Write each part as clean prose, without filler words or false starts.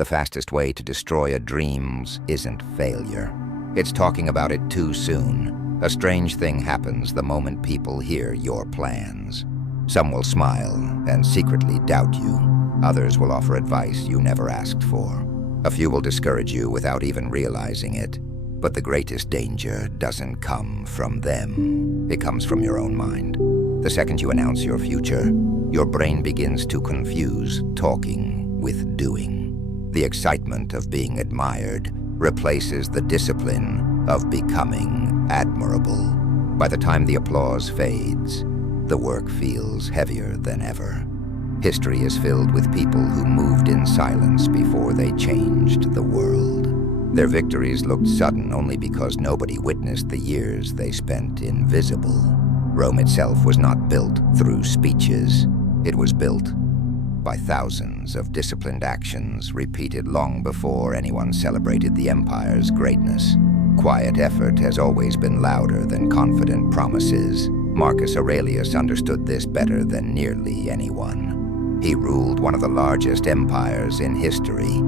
The fastest way to destroy a dream isn't failure. It's talking about it too soon. A strange thing happens the moment people hear your plans. Some will smile and secretly doubt you. Others will offer advice you never asked for. A few will discourage you without even realizing it. But the greatest danger doesn't come from them. It comes from your own mind. The second you announce your future, your brain begins to confuse talking with doing. The excitement of being admired replaces the discipline of becoming admirable. By the time the applause fades, the work feels heavier than ever. History is filled with people who moved in silence before they changed the world. Their victories looked sudden only because nobody witnessed the years they spent invisible. Rome itself was not built through speeches. It was built by thousands of disciplined actions repeated long before anyone celebrated the empire's greatness. Quiet effort has always been louder than confident promises. Marcus Aurelius understood this better than nearly anyone. He ruled one of the largest empires in history,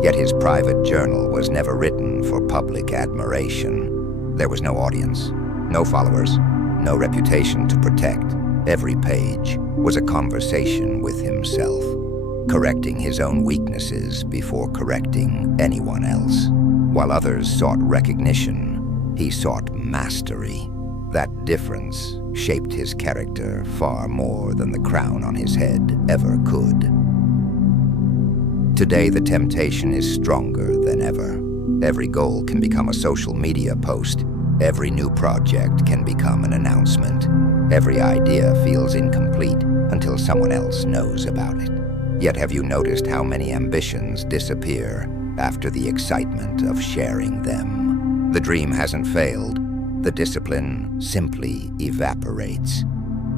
yet his private journal was never written for public admiration. There was no audience, no followers, no reputation to protect. Every page was a conversation with himself, correcting his own weaknesses before correcting anyone else. While others sought recognition, he sought mastery. That difference shaped his character far more than the crown on his head ever could. Today, the temptation is stronger than ever. Every goal can become a social media post. Every new project can become an announcement. Every idea feels incomplete until someone else knows about it. Yet have you noticed how many ambitions disappear after the excitement of sharing them? The dream hasn't failed. The discipline simply evaporates.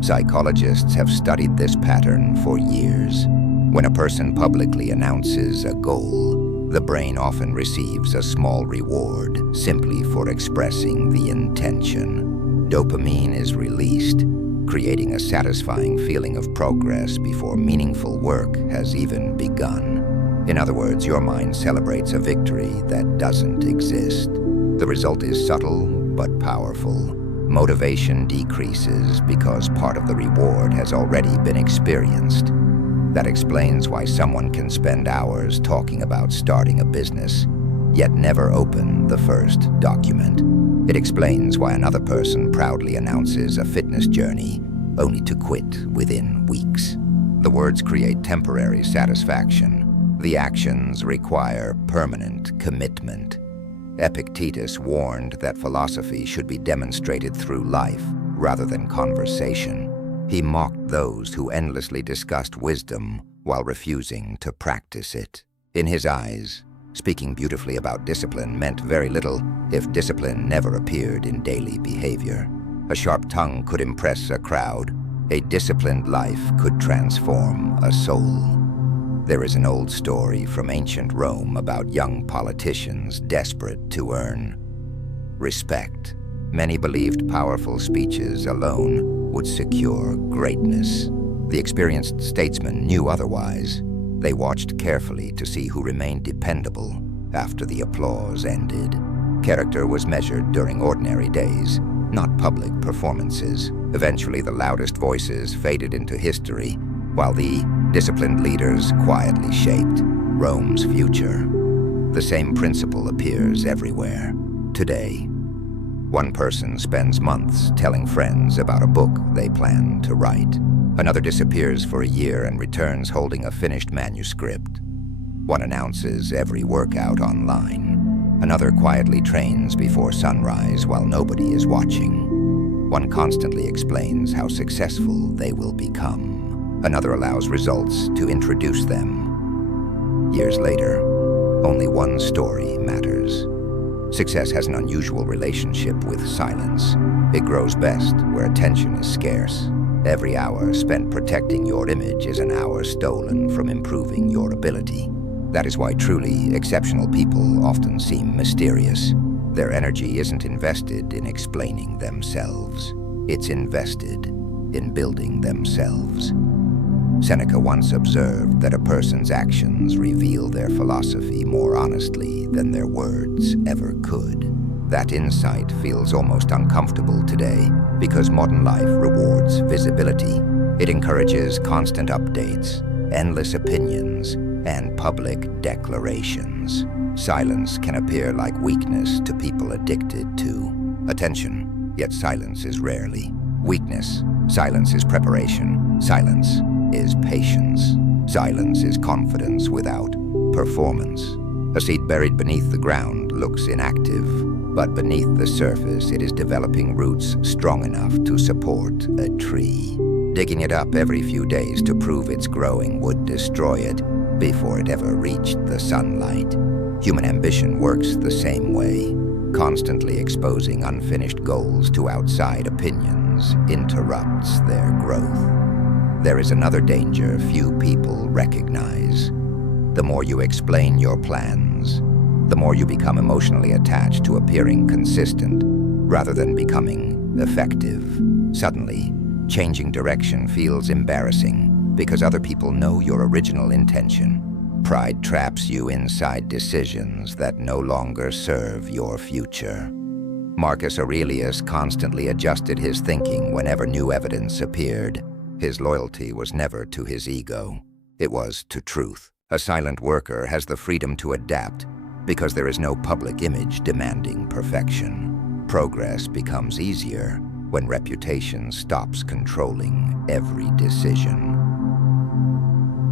Psychologists have studied this pattern for years. When a person publicly announces a goal, the brain often receives a small reward simply for expressing the intention. Dopamine is released, creating a satisfying feeling of progress before meaningful work has even begun. In other words, your mind celebrates a victory that doesn't exist. The result is subtle but powerful. Motivation decreases because part of the reward has already been experienced. That explains why someone can spend hours talking about starting a business, yet never open the first document. It explains why another person proudly announces a fitness journey, only to quit within weeks. The words create temporary satisfaction. The actions require permanent commitment. Epictetus warned that philosophy should be demonstrated through life rather than conversation. He mocked those who endlessly discussed wisdom while refusing to practice it. In his eyes, speaking beautifully about discipline meant very little if discipline never appeared in daily behavior. A sharp tongue could impress a crowd. A disciplined life could transform a soul. There is an old story from ancient Rome about young politicians desperate to earn respect. Many believed powerful speeches alone would secure greatness. The experienced statesmen knew otherwise. They watched carefully to see who remained dependable after the applause ended. Character was measured during ordinary days, not public performances. Eventually, the loudest voices faded into history, while the disciplined leaders quietly shaped Rome's future. The same principle appears everywhere. Today, one person spends months telling friends about a book they plan to write. Another disappears for a year and returns holding a finished manuscript. One announces every workout online. Another quietly trains before sunrise while nobody is watching. One constantly explains how successful they will become. Another allows results to introduce them. Years later, only one story matters. Success has an unusual relationship with silence. It grows best where attention is scarce. Every hour spent protecting your image is an hour stolen from improving your ability. That is why truly exceptional people often seem mysterious. Their energy isn't invested in explaining themselves. It's invested in building themselves. Seneca once observed that a person's actions reveal their philosophy more honestly than their words ever could. That insight feels almost uncomfortable today because modern life rewards visibility. It encourages constant updates, endless opinions, and public declarations. Silence can appear like weakness to people addicted to attention, yet silence is rarely weakness. Silence is preparation. Silence is patience. Silence is confidence without performance. A seed buried beneath the ground looks inactive, but beneath the surface it is developing roots strong enough to support a tree. Digging it up every few days to prove it's growing would destroy it before it ever reached the sunlight. Human ambition works the same way. Constantly exposing unfinished goals to outside opinions interrupts their growth. There is another danger few people recognize. The more you explain your plans, the more you become emotionally attached to appearing consistent rather than becoming effective. Suddenly, changing direction feels embarrassing because other people know your original intention. Pride traps you inside decisions that no longer serve your future. Marcus Aurelius constantly adjusted his thinking whenever new evidence appeared. His loyalty was never to his ego. It was to truth. A silent worker has the freedom to adapt because there is no public image demanding perfection. Progress becomes easier when reputation stops controlling every decision.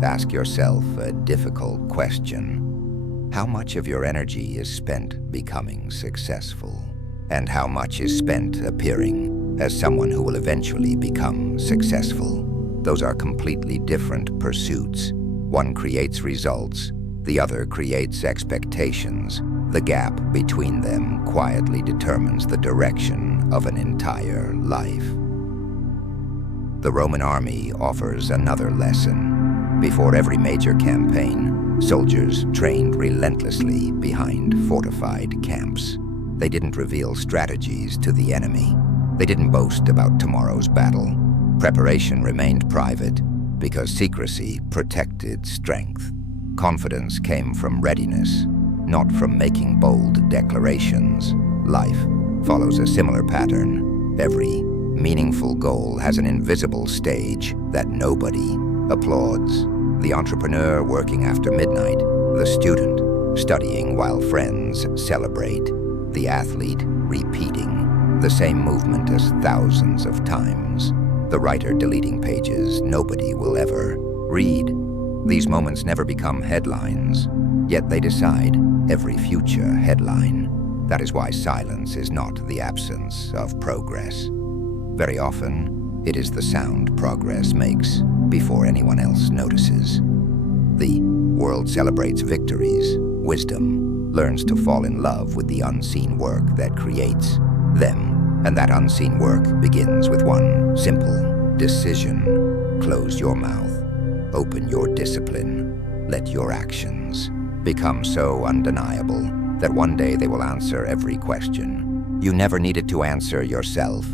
Ask yourself a difficult question. How much of your energy is spent becoming successful? And how much is spent appearing as someone who will eventually become successful? Those are completely different pursuits. One creates results, the other creates expectations. The gap between them quietly determines the direction of an entire life. The Roman army offers another lesson. Before every major campaign, soldiers trained relentlessly behind fortified camps. They didn't reveal strategies to the enemy. They didn't boast about tomorrow's battle. Preparation remained private because secrecy protected strength. Confidence came from readiness, not from making bold declarations. Life follows a similar pattern. Every meaningful goal has an invisible stage that nobody applauds. The entrepreneur working after midnight, the student studying while friends celebrate, the athlete repeating the same movement as thousands of times, the writer deleting pages nobody will ever read. These moments never become headlines, yet they decide every future headline. That is why silence is not the absence of progress. Very often, it is the sound progress makes before anyone else notices. The world celebrates victories. Wisdom learns to fall in love with the unseen work that creates them. And that unseen work begins with one simple decision. Close your mouth. Open your discipline. Let your actions become so undeniable that one day they will answer every question you never needed to answer yourself.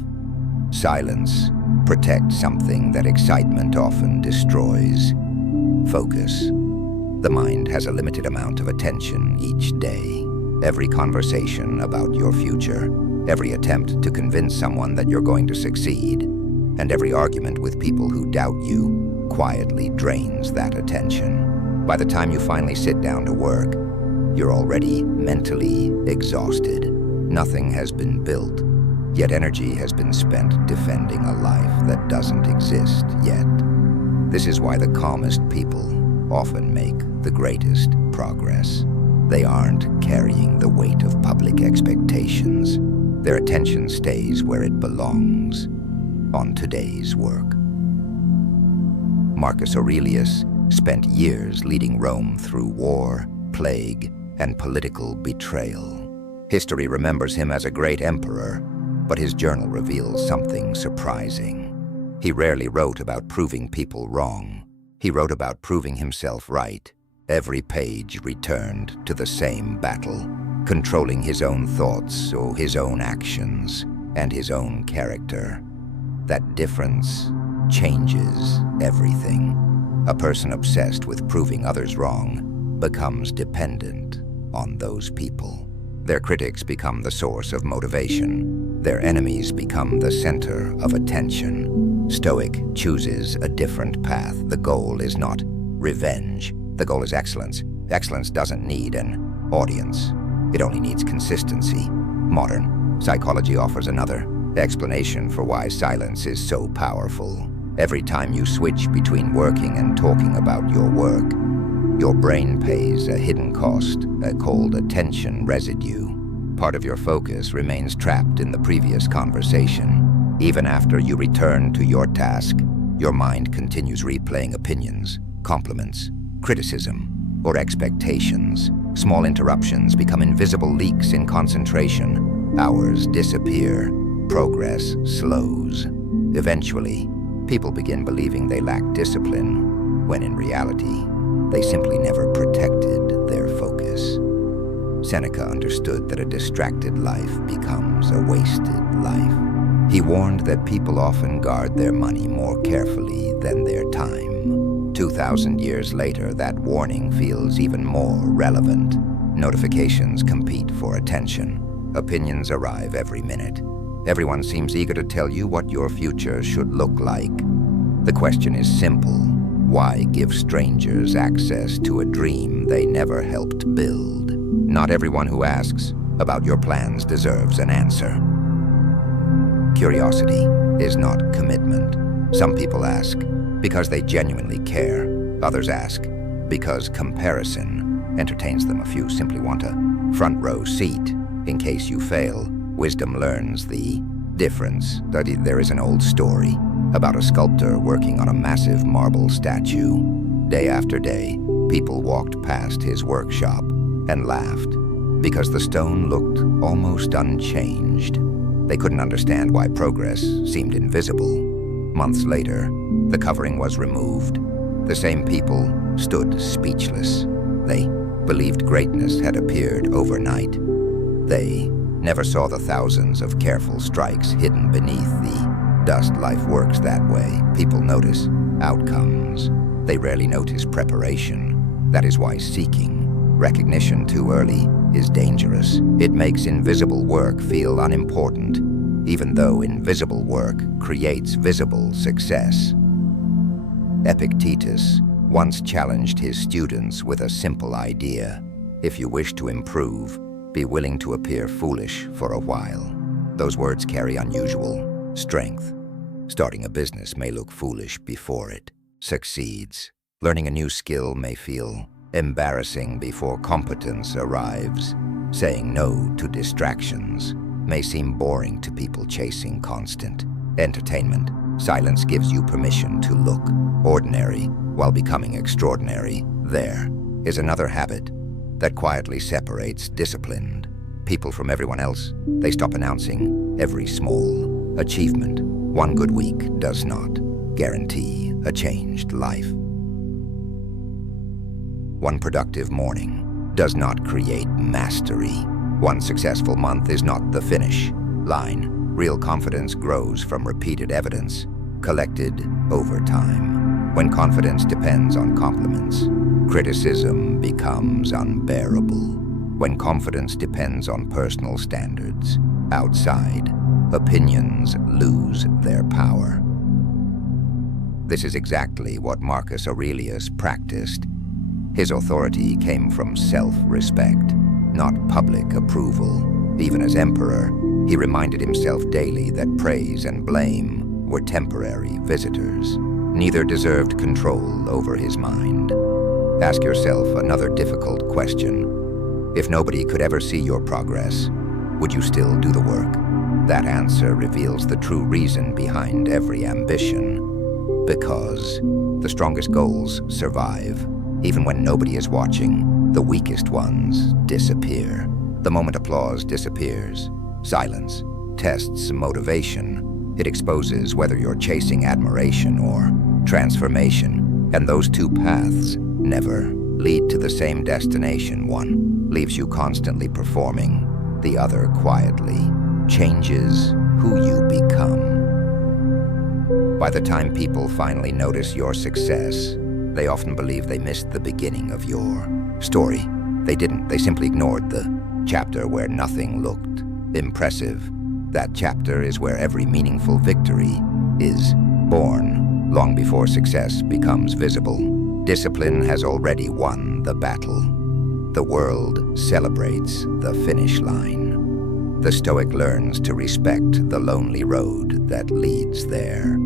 Silence protects something that excitement often destroys. Focus. The mind has a limited amount of attention each day. Every conversation about your future, every attempt to convince someone that you're going to succeed, and every argument with people who doubt you quietly drains that attention. By the time you finally sit down to work, you're already mentally exhausted. Nothing has been built, yet energy has been spent defending a life that doesn't exist yet. This is why the calmest people often make the greatest progress. They aren't carrying the weight of public expectations. Their attention stays where it belongs, on today's work. Marcus Aurelius spent years leading Rome through war, plague, and political betrayal. History remembers him as a great emperor, but his journal reveals something surprising. He rarely wrote about proving people wrong. He wrote about proving himself right. Every page returned to the same battle, controlling his own thoughts or his own actions and his own character. That difference changes everything. A person obsessed with proving others wrong becomes dependent on those people. Their critics become the source of motivation. Their enemies become the center of attention. Stoic chooses a different path. The goal is not revenge. The goal is excellence. Excellence doesn't need an audience. It only needs consistency. Modern psychology offers another explanation for why silence is so powerful. Every time you switch between working and talking about your work, your brain pays a hidden cost, called attention residue. Part of your focus remains trapped in the previous conversation. Even after you return to your task, your mind continues replaying opinions, compliments, criticism, or expectations. Small interruptions become invisible leaks in concentration. Hours disappear. Progress slows. Eventually, people begin believing they lack discipline, when in reality, they simply never protected their focus. Seneca understood that a distracted life becomes a wasted life. He warned that people often guard their money more carefully than their time. 2,000 years later, that warning feels even more relevant. Notifications compete for attention. Opinions arrive every minute. Everyone seems eager to tell you what your future should look like. The question is simple. Why give strangers access to a dream they never helped build? Not everyone who asks about your plans deserves an answer. Curiosity is not commitment. Some people ask because they genuinely care. Others ask because comparison entertains them. A few simply want a front row seat in case you fail. Wisdom learns the difference. There is an old story about a sculptor working on a massive marble statue. Day after day, people walked past his workshop and laughed because the stone looked almost unchanged. They couldn't understand why progress seemed invisible. Months later, the covering was removed. The same people stood speechless. They believed greatness had appeared overnight. They never saw the thousands of careful strikes hidden beneath the dust. Life works that way. People notice outcomes. They rarely notice preparation. That is why seeking recognition too early is dangerous. It makes invisible work feel unimportant, even though invisible work creates visible success. Epictetus once challenged his students with a simple idea. If you wish to improve, be willing to appear foolish for a while. Those words carry unusual strength. Starting a business may look foolish before it succeeds. Learning a new skill may feel embarrassing before competence arrives. Saying no to distractions may seem boring to people chasing constant entertainment. Silence gives you permission to look ordinary while becoming extraordinary. There is another habit that quietly separates disciplined people from everyone else. They stop announcing every small achievement. One good week does not guarantee a changed life. One productive morning does not create mastery. One successful month is not the finish line. Real confidence grows from repeated evidence, collected over time. When confidence depends on compliments, criticism becomes unbearable. When confidence depends on personal standards, outside opinions lose their power. This is exactly what Marcus Aurelius practiced. His authority came from self-respect, not public approval. Even as emperor, he reminded himself daily that praise and blame were temporary visitors. Neither deserved control over his mind. Ask yourself another difficult question. If nobody could ever see your progress, would you still do the work? That answer reveals the true reason behind every ambition. Because the strongest goals survive. Even when nobody is watching, the weakest ones disappear. The moment applause disappears, silence tests motivation. It exposes whether you're chasing admiration or transformation. And those two paths never lead to the same destination. One leaves you constantly performing. The other quietly changes who you become. By the time people finally notice your success, They often believe they missed the beginning of your story. They didn't. They simply ignored the chapter where nothing looked impressive. That chapter is where every meaningful victory is born, long before success becomes visible. Discipline has already won the battle. The world celebrates the finish line. The Stoic learns to respect the lonely road that leads there.